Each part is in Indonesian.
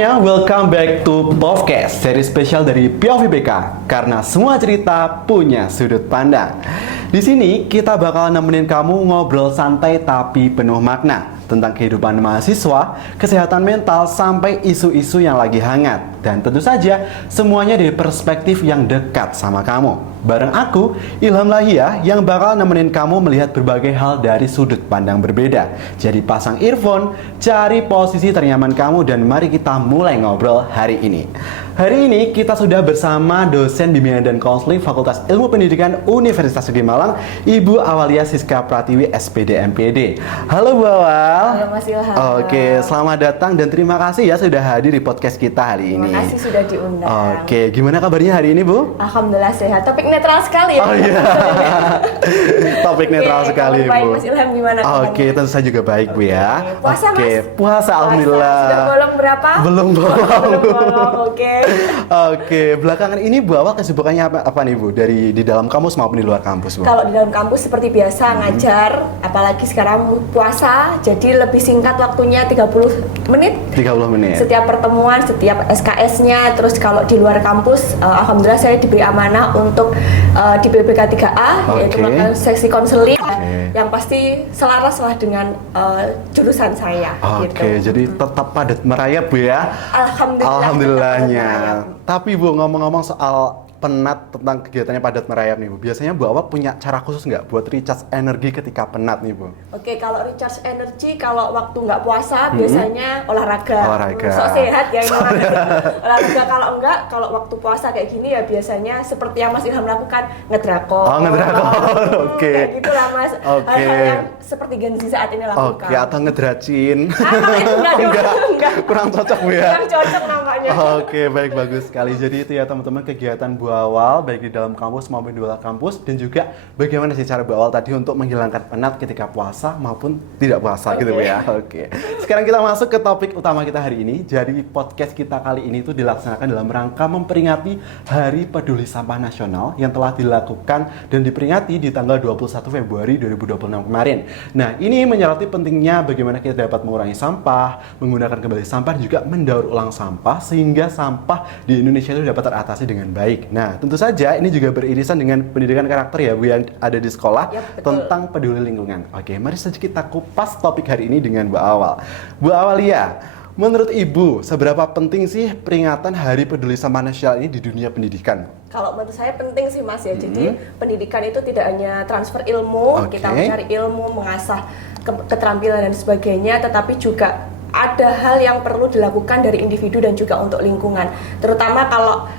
semuanya, welcome back to Podcast, seri spesial dari POV BK. Karena semua cerita punya sudut pandang. Di sini kita bakal nemenin kamu ngobrol santai tapi penuh makna tentang kehidupan mahasiswa, kesehatan mental, sampai isu-isu yang lagi hangat. Dan tentu saja semuanya dari perspektif yang dekat sama kamu. Bareng aku, Ilham Lahia, yang bakal nemenin kamu melihat berbagai hal dari sudut pandang berbeda. Jadi pasang earphone, cari posisi ternyaman kamu, dan mari kita mulai ngobrol hari ini. Hari ini kita sudah bersama dosen bimbingan dan konseling Fakultas Ilmu Pendidikan Universitas Negeri Malang, Ibu Awalia Siska Pratiwi, SPD MPD. Halo Bu Awal. Halo Mas Ilham. Oke, selamat datang dan terima kasih ya sudah hadir di podcast kita hari ini. Terima kasih sudah diundang. Oke, gimana kabarnya hari ini Bu? Alhamdulillah sehat. Topik netral sekali ya. Oh iya. Topik netral sekali baik, Bu. Mas Ilham gimana? Oke, tentu saja juga baik Bu ya. Puasa Mas? Puasa alhamdulillah. Sudah bolong berapa? Belum bolong. Belum bolong. Oke. Oke, belakangan ini Bu Awal kesibukannya apa nih Bu? Dari di dalam kampus maupun di luar kampus Bu? Kalau di dalam kampus seperti biasa ngajar, apalagi sekarang puasa, jadi lebih singkat waktunya 30 menit. 30 menit. Setiap pertemuan, setiap SKS-nya. Terus kalau di luar kampus, alhamdulillah saya diberi amanah untuk di BPK 3A, yaitu melakukan seksi konseling. Yang pasti selaras lah dengan jurusan saya. Oke, jadi tetap padat merayap Bu ya. Alhamdulillahnya. Tapi Bu, ngomong-ngomong soal penat tentang kegiatannya padat merayap nih Bu, biasanya Bu Awal punya cara khusus nggak buat recharge energi ketika penat nih Bu? Oke, kalau recharge energi kalau waktu nggak puasa biasanya olahraga. Sok sehat ya ini olahraga. Kalau waktu puasa kayak gini ya biasanya seperti yang Mas Ilham lakukan, ngedrakor. Oh, ngedrakor. Oke. Kayak gitulah Mas. Oke. Hal-hal yang seperti Gen Z saat ini lakukan. Oke, atau ngedracin. Itu enggak. Kurang cocok Bu ya. Kurang cocok namanya. Oke, baik, bagus sekali. Jadi itu ya teman-teman kegiatan Bu Awal baik di dalam kampus maupun di luar kampus, dan juga bagaimana sih cara Bu Awal tadi untuk menghilangkan penat ketika puasa maupun tidak puasa gitu Bu ya. Oke. Sekarang kita masuk ke topik utama kita hari ini. Jadi podcast kita kali ini itu dilaksanakan dalam rangka memperingati Hari Peduli Sampah Nasional yang telah dilakukan dan diperingati di tanggal 21 Februari 2026 kemarin. Nah, ini menyoroti pentingnya bagaimana kita dapat mengurangi sampah, menggunakan kembali sampah, dan juga mendaur ulang sampah sehingga sampah di Indonesia itu dapat teratasi dengan baik. Nah, tentu saja ini juga beririsan dengan pendidikan karakter ya Bu yang ada di sekolah. Yap, tentang peduli lingkungan. Oke, mari saja kita kupas topik hari ini dengan Bu Awal. Bu Awalia, menurut Ibu seberapa penting sih peringatan Hari Peduli Sampah Nasional ini di dunia pendidikan? Kalau menurut saya penting sih Mas ya. Jadi pendidikan itu tidak hanya transfer ilmu, kita mencari ilmu, mengasah keterampilan dan sebagainya, tetapi juga ada hal yang perlu dilakukan dari individu dan juga untuk lingkungan. Terutama kalau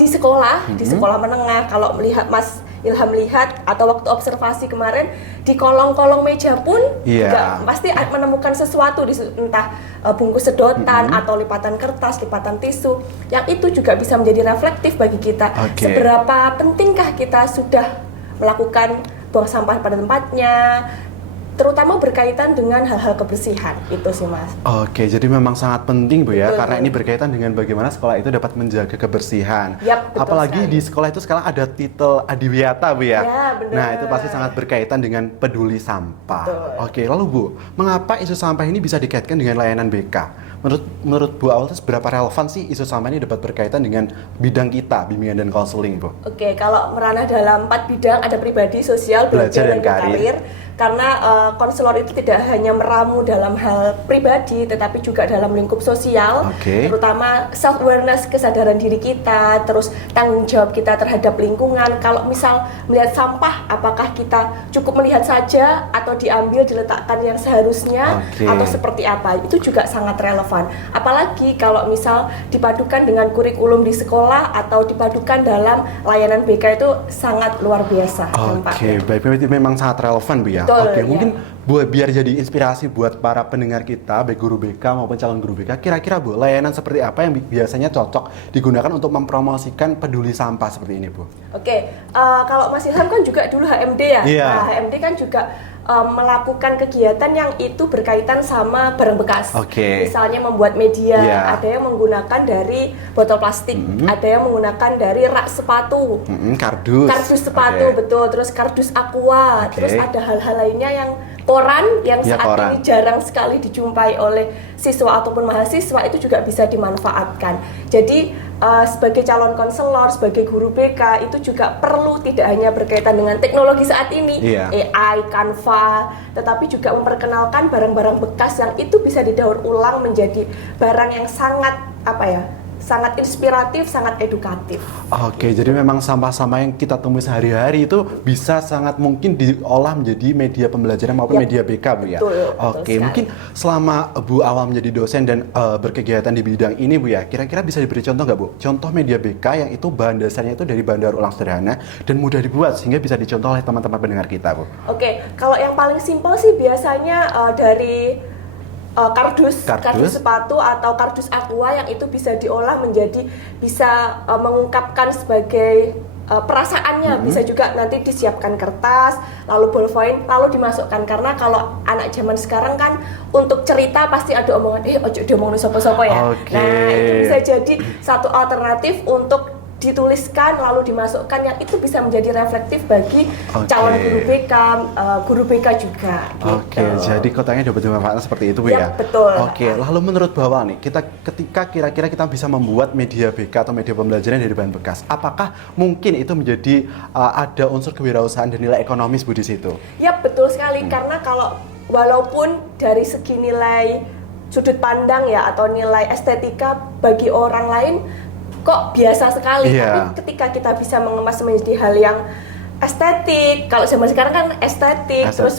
di sekolah menengah, kalau melihat Mas Ilham lihat atau waktu observasi kemarin di kolong-kolong meja pun juga pasti menemukan sesuatu entah bungkus sedotan atau lipatan kertas, lipatan tisu, yang itu juga bisa menjadi reflektif bagi kita. Seberapa pentingkah kita sudah melakukan buang sampah pada tempatnya, terutama berkaitan dengan hal-hal kebersihan, itu sih Mas. Oke, jadi memang sangat penting Bu ya, karena ini berkaitan dengan bagaimana sekolah itu dapat menjaga kebersihan. Apalagi sekali. Di sekolah itu sekarang ada titel Adiwiyata Bu ya. Ya, benar. Nah, itu pasti sangat berkaitan dengan peduli sampah. Betul. Oke, lalu Bu, mengapa isu sampah ini bisa dikaitkan dengan layanan BK? Menurut Bu Awal, seberapa relevan sih isu sampah ini dapat berkaitan dengan bidang kita, bimbingan dan konseling Bu? Oke, kalau merana dalam 4 bidang, ada pribadi, sosial, belajar dan karir. Karena konselor itu tidak hanya meramu dalam hal pribadi, tetapi juga dalam lingkup sosial, terutama self-awareness, kesadaran diri kita, terus tanggung jawab kita terhadap lingkungan. Kalau misal melihat sampah, apakah kita cukup melihat saja atau diambil, diletakkan yang seharusnya, atau seperti apa, itu juga sangat relevan. Apalagi kalau misal dipadukan dengan kurikulum di sekolah atau dipadukan dalam layanan BK, itu sangat luar biasa. Oke, baik, memang sangat relevan Bu ya. Oke, mungkin biar jadi inspirasi buat para pendengar kita, baik guru BK maupun calon guru BK, kira-kira Bu, layanan seperti apa yang biasanya cocok digunakan untuk mempromosikan peduli sampah seperti ini Bu? Oke, kalau Mas Ilham kan juga dulu HMD ya. Nah, HMD kan juga melakukan kegiatan yang itu berkaitan sama barang bekas. Misalnya membuat media, ada yang menggunakan dari botol plastik, ada yang menggunakan dari rak sepatu, kardus sepatu, betul, terus kardus aqua, terus ada hal-hal lainnya yang koran yang Ya, saat koran. ini jarang sekali dijumpai oleh siswa ataupun mahasiswa itu juga bisa dimanfaatkan. Jadi sebagai calon konselor, sebagai guru BK itu juga perlu tidak hanya berkaitan dengan teknologi saat ini, Iya. AI, Canva, tetapi juga memperkenalkan barang-barang bekas yang itu bisa didaur ulang menjadi barang yang sangat sangat inspiratif, sangat edukatif. Oke, jadi memang sampah-sampah yang kita temui sehari-hari itu bisa sangat mungkin diolah menjadi media pembelajaran maupun Yap. media BK, Bu ya. Betul Oke, sekali. mungkin selama Bu awal menjadi dosen dan berkegiatan di bidang ini, Bu ya, kira-kira bisa diberi contoh nggak, Bu? Contoh media BK yang itu bahan dasarnya itu dari bahan daur ulang sederhana dan mudah dibuat sehingga bisa dicontoh oleh teman-teman pendengar kita, Bu. Oke, kalau yang paling simpel sih biasanya dari kardus sepatu atau kardus aqua yang itu bisa diolah menjadi bisa mengungkapkan sebagai perasaannya, bisa juga nanti disiapkan kertas, lalu ballpoint, lalu dimasukkan. Karena kalau anak zaman sekarang kan untuk cerita pasti ada omongan, ojo diomongin sopo-sopo ya. Oke. Nah, itu bisa jadi satu alternatif untuk dituliskan lalu dimasukkan yang itu bisa menjadi reflektif bagi calon guru BK juga. Oke, jadi kotanya dapat dimanfaatkan seperti itu, Bu ya. Betul. Oke, lalu menurut Bapak nih, ketika kira-kira kita bisa membuat media BK atau media pembelajaran dari bahan bekas, apakah mungkin itu menjadi ada unsur kewirausahaan dan nilai ekonomis, Bu, di situ? Ya, betul sekali. Karena kalau walaupun dari segi nilai sudut pandang ya atau nilai estetika bagi orang lain kok biasa sekali, tapi ketika kita bisa mengemas menjadi hal yang estetik, kalau zaman sekarang kan estetik. Terus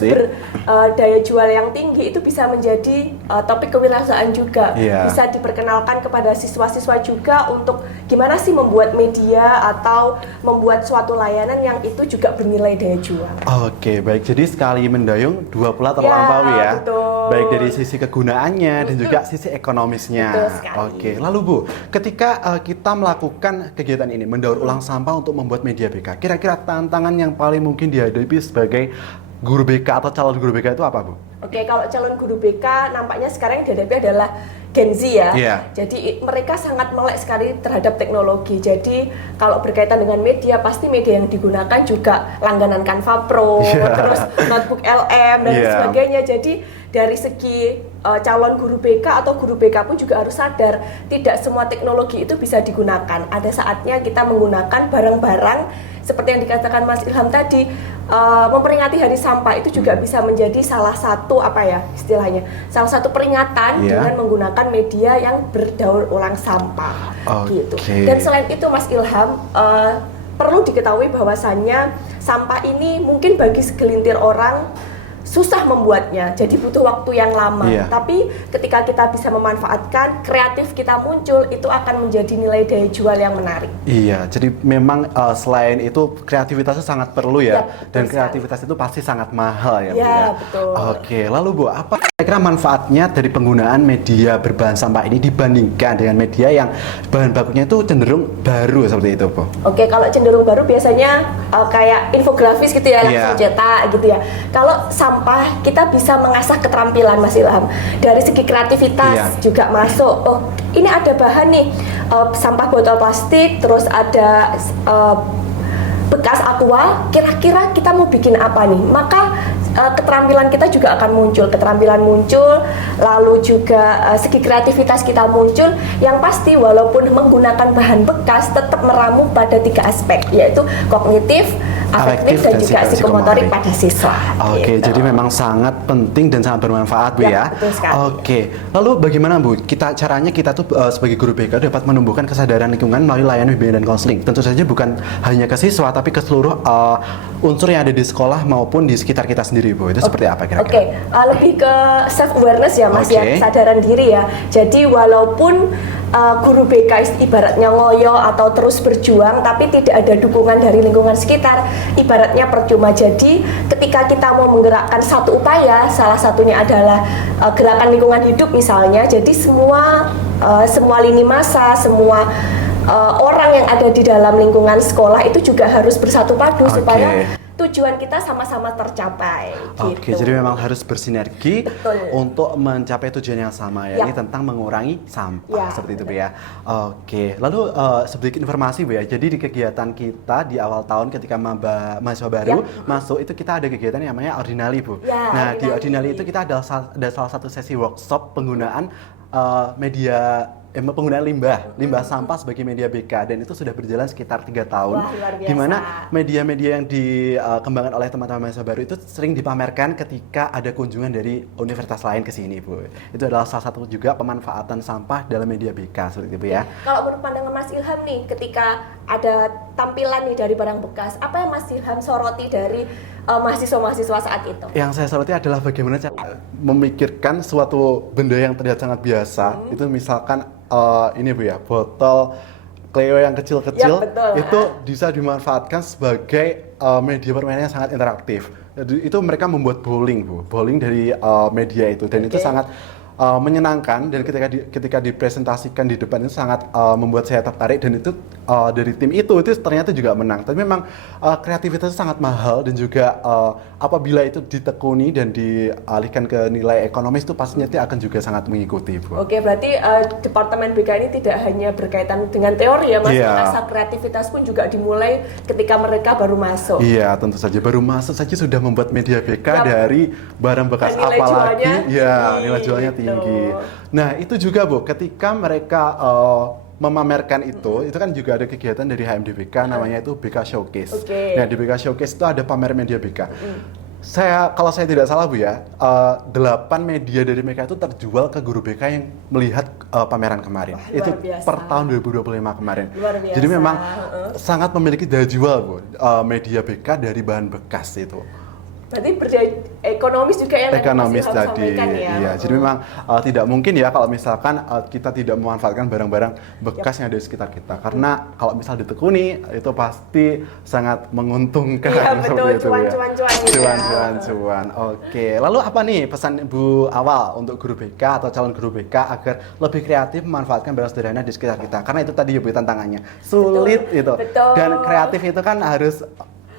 daya jual yang tinggi itu bisa menjadi topik kewirausahaan juga, bisa diperkenalkan kepada siswa-siswa juga untuk gimana sih membuat media atau membuat suatu layanan yang itu juga bernilai daya jual. Oke, baik, jadi sekali mendayung dua pula terlampaui ya, betul. Baik dari sisi kegunaannya dan juga sisi ekonomisnya. Oke, lalu Bu, ketika kita melakukan kegiatan ini mendaur ulang sampah untuk membuat media BK, kira-kira tantangan yang paling mungkin dihadapi sebagai guru BK atau calon guru BK itu apa, Bu? Oke, kalau calon guru BK nampaknya sekarang yang dihadapi adalah Gen Z ya. Jadi mereka sangat melek sekali terhadap teknologi. Jadi kalau berkaitan dengan media, pasti media yang digunakan juga langganan Canva Pro, terus notebook LM dan sebagainya. Jadi dari segi calon guru BK atau guru BK pun juga harus sadar tidak semua teknologi itu bisa digunakan. Ada saatnya kita menggunakan barang-barang seperti yang dikatakan Mas Ilham tadi, memperingati Hari Sampah itu juga bisa menjadi salah satu istilahnya, salah satu peringatan dengan menggunakan media yang berdaur ulang sampah, gitu. Dan selain itu Mas Ilham, perlu diketahui bahwasannya sampah ini mungkin bagi segelintir orang susah membuatnya, jadi butuh waktu yang lama. Tapi ketika kita bisa memanfaatkan, kreatif kita muncul, itu akan menjadi nilai daya jual yang menarik. Iya, jadi memang selain itu kreativitasnya sangat perlu ya, dan kreativitas itu pasti sangat mahal ya, Bu ya. Betul. Oke, lalu Bu, apa kira-kira manfaatnya dari penggunaan media berbahan sampah ini dibandingkan dengan media yang bahan bakunya itu cenderung baru seperti itu, Bu? Oke, kalau cenderung baru biasanya kayak infografis gitu ya, langsung cetak gitu ya. Kalau sampah kita bisa mengasah keterampilan Mas Ilham. Dari segi kreativitas juga masuk. Oh, ini ada bahan nih, sampah botol plastik, terus ada bekas aqua, kira-kira kita mau bikin apa nih? Maka keterampilan kita juga akan muncul, lalu juga segi kreativitas kita muncul, yang pasti walaupun menggunakan bahan bekas tetap meramu pada 3 aspek, yaitu kognitif, afektif dan juga psikomotorik pada siswa. Oke, jadi memang sangat penting dan sangat bermanfaat, Bu ya. Betul sekali. Oke, lalu bagaimana Bu? Caranya kita tuh sebagai guru BK dapat menumbuhkan kesadaran lingkungan melalui layanan bimbingan dan konseling. Tentu saja bukan hanya ke siswa, tapi ke seluruh unsur yang ada di sekolah maupun di sekitar kita sendiri, Bu. Itu seperti apa kira-kira? Lebih ke self awareness ya Mas ya, kesadaran diri ya. Jadi walaupun guru BK ibaratnya ngoyo atau terus berjuang tapi tidak ada dukungan dari lingkungan sekitar, ibaratnya percuma. Jadi ketika kita mau menggerakkan satu upaya, salah satunya adalah gerakan lingkungan hidup misalnya, jadi semua lini masa, semua orang yang ada di dalam lingkungan sekolah itu juga harus bersatu padu supaya tujuan kita sama-sama tercapai. Oke, gitu. jadi memang harus bersinergi Betul. untuk mencapai tujuan yang sama ya. Ya. Ini tentang mengurangi sampah Ya, seperti itu Bu benar. ya. Oke, lalu sedikit informasi Bu ya. Jadi di kegiatan kita di awal tahun ketika mahasiswa baru masuk itu kita ada kegiatan yang namanya Ordinali Bu. Ya, Nah di Ordinali. Ordinali itu kita ada salah satu sesi workshop penggunaan penggunaan limbah sampah sebagai media BK, dan itu sudah berjalan sekitar 3 tahun. Wah, luar biasa. Di mana media-media yang dikembangkan oleh teman-teman mahasiswa baru itu sering dipamerkan ketika ada kunjungan dari universitas lain ke sini Bu. Itu adalah salah satu juga pemanfaatan sampah dalam media BK seperti itu Bu ya. Kalau menurut pandangan Mas Ilham nih, ketika ada tampilan nih dari barang bekas, apa yang Mas Ilham soroti dari mahasiswa-mahasiswa saat itu? Yang saya soroti adalah bagaimana cara memikirkan suatu benda yang terlihat sangat biasa. Itu misalkan ini Bu ya, botol Cleo yang kecil-kecil, Ya, betul. itu bisa dimanfaatkan sebagai media permainan yang sangat interaktif. Jadi, itu mereka membuat bowling Bu, bowling dari media itu, dan itu sangat menyenangkan, dan ketika dipresentasikan di depan itu sangat membuat saya tertarik, dan itu dari tim itu ternyata juga menang. Tapi memang kreativitas sangat mahal, dan juga apabila itu ditekuni dan dialihkan ke nilai ekonomis itu pastinya itu akan juga sangat mengikuti Bu. Oke, berarti Departemen BK ini tidak hanya berkaitan dengan teori ya Mas, Iya. rasa kreativitas pun juga dimulai ketika mereka baru masuk. Iya, tentu saja baru masuk saja sudah membuat media BK Yap. dari barang bekas, Dan nilai apalagi jualnya ya tinggi, nilai jualnya gitu. tinggi. Nah itu juga Bu, ketika mereka memamerkan itu kan juga ada kegiatan dari HMDBK namanya itu BK Showcase. Oke. Nah di BK Showcase itu ada pamer media BK. Kalau saya tidak salah Bu ya, 8 media dari mereka itu terjual ke guru BK yang melihat pameran kemarin. Wah, luar Itu biasa. per tahun 2025 kemarin. Luar biasa. Jadi memang sangat memiliki daya jual Bu, media BK dari bahan bekas itu. Berarti berdaya ekonomis juga yang tadi Ekonomis Mas Ilham tadi, sampaikan ya. iya. Jadi memang tidak mungkin ya kalau misalkan kita tidak memanfaatkan barang-barang bekas yang ada di sekitar kita. Karena kalau misal ditekuni itu pasti sangat menguntungkan. Iya, betul. seperti itu, ya. Cuan-cuan gitu ya. Cuan. Oke. Lalu apa nih pesan Bu awal untuk guru BK atau calon guru BK agar lebih kreatif memanfaatkan barang sederhana di sekitar kita? Karena itu tadi ya Bu tantangannya. Sulit itu. Betul. Dan kreatif itu kan harus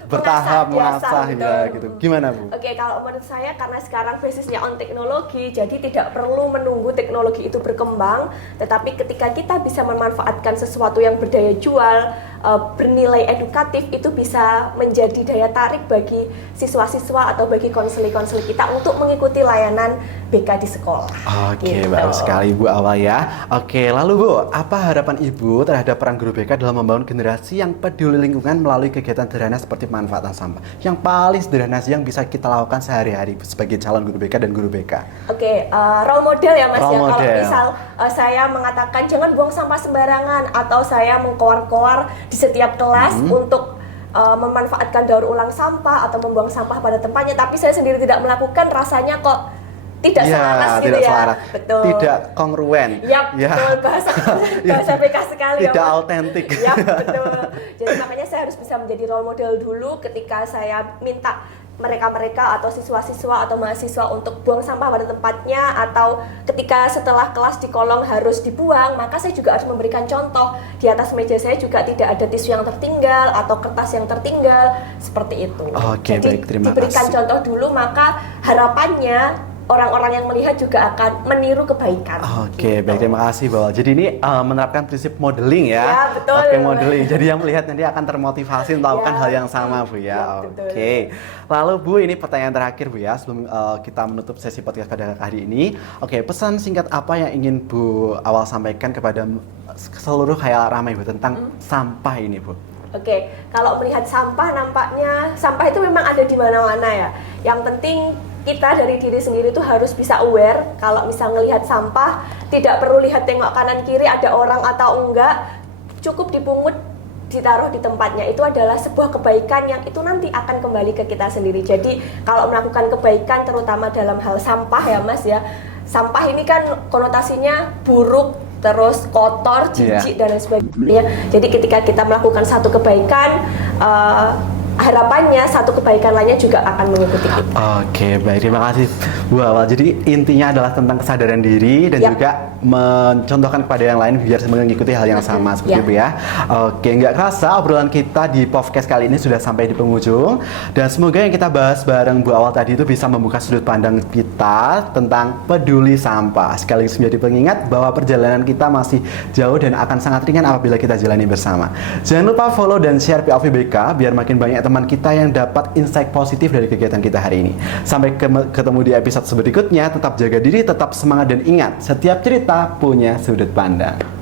bertahap mengasah ya betul. gitu. Gimana Bu? Oke, kalau menurut saya karena sekarang basisnya on teknologi, jadi tidak perlu menunggu teknologi itu berkembang, tetapi ketika kita bisa memanfaatkan sesuatu yang berdaya jual, bernilai edukatif, itu bisa menjadi daya tarik bagi siswa-siswa atau bagi konseli-konseli kita untuk mengikuti layanan BK di sekolah. Oke, Gitu. bagus sekali Bu awal ya. Oke, lalu Bu, apa harapan Ibu terhadap peran guru BK dalam membangun generasi yang peduli lingkungan melalui kegiatan sederhana seperti pemanfaatan sampah? Yang paling sederhana sih yang bisa kita lakukan sehari-hari sebagai calon guru BK dan guru BK. Oke, role model ya Mas Role ya. Kalau model. misal saya mengatakan jangan buang sampah sembarangan, atau saya mengkoar-koar di setiap kelas untuk memanfaatkan daur ulang sampah atau membuang sampah pada tempatnya, tapi saya sendiri tidak melakukan, rasanya kok tidak selaras gitu tidak ya. selaras. Betul. Tidak kongruen. Yap, betul, bahasa BK sekali ya. Tidak Mas. autentik. Yap, betul. Jadi makanya saya harus bisa menjadi role model dulu ketika saya minta mereka-mereka atau siswa-siswa atau mahasiswa untuk buang sampah pada tempatnya, atau ketika setelah kelas di kolong harus dibuang, maka saya juga harus memberikan contoh. Di atas meja saya juga tidak ada tisu yang tertinggal atau kertas yang tertinggal, seperti itu. Oke, Jadi baik, terima diberikan kasih. contoh dulu, maka harapannya orang-orang yang melihat juga akan meniru kebaikan. Oke, baik, terima kasih Bawa. Jadi ini menerapkan prinsip modeling ya. Ya, betul. Oke, modeling. Jadi yang melihat nanti akan termotivasi untuk melakukan Ya. hal yang sama Bu ya. Ya, betul. Oke. Lalu Bu, ini pertanyaan terakhir Bu ya sebelum kita menutup sesi podcast pada hari ini. Oke, pesan singkat apa yang ingin Bu awal sampaikan kepada seluruh khayal ramai Bu tentang sampah ini Bu? Oke, kalau melihat sampah, nampaknya sampah itu memang ada di mana-mana ya. Yang penting kita dari diri sendiri tuh harus bisa aware. Kalau misal ngelihat sampah, tidak perlu lihat tengok kanan kiri ada orang atau enggak, cukup dipungut, ditaruh di tempatnya. Itu adalah sebuah kebaikan yang itu nanti akan kembali ke kita sendiri. Jadi kalau melakukan kebaikan terutama dalam hal sampah ya Mas ya, sampah ini kan konotasinya buruk, terus kotor, jijik dan lain sebagainya. Jadi ketika kita melakukan satu kebaikan, harapannya satu kebaikan lainnya juga akan mengikuti kita. Oke, baik, terima kasih Bu Awal. Jadi intinya adalah tentang kesadaran diri dan juga mencontohkan kepada yang lain biar semuanya mengikuti hal yang sama seperti itu ya. Oke, nggak kerasa obrolan kita di podcast kali ini sudah sampai di penghujung, dan semoga yang kita bahas bareng Bu Awal tadi itu bisa membuka sudut pandang kita tentang peduli sampah, sekaligus menjadi pengingat bahwa perjalanan kita masih jauh dan akan sangat ringan apabila kita jalani bersama. Jangan lupa follow dan share POV BK biar makin banyak teman kita yang dapat insight positif dari kegiatan kita hari ini. Sampai ketemu di episode berikutnya. Tetap jaga diri, tetap semangat, dan ingat, setiap cerita punya sudut pandang.